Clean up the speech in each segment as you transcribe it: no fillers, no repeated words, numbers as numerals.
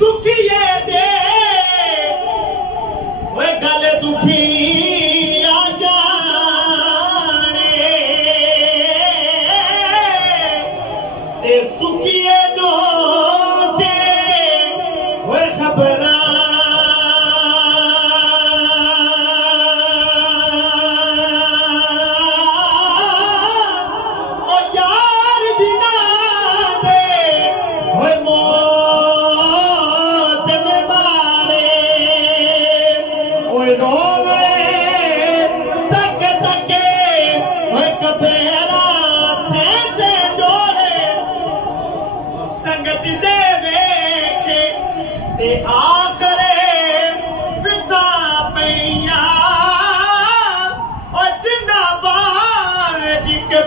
दुखिए दे वे गल दुखी आ जाने ते सुखिए दो दे वे खबरा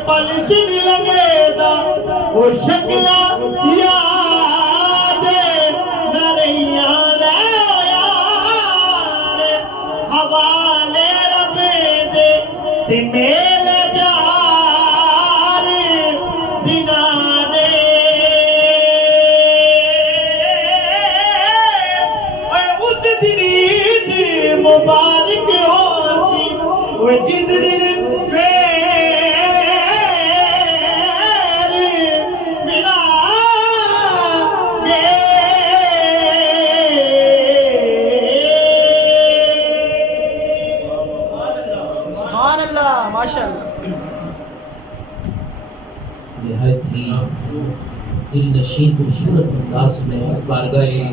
पलिश नहीं लगेगा वो शक्ला याद नरिया यार हवाले रबे दे ते मेल जार दिना दे उस दिन ईद मुबारक हो सी वो जिस दिन निहायत ही दिलनशीन खूबसूरत अंदाज में बारगाहे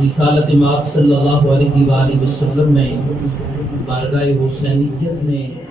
रिसालत माब सल्लल्लाहु अलैहि वसल्लम में बारगाहे हुसैनियत में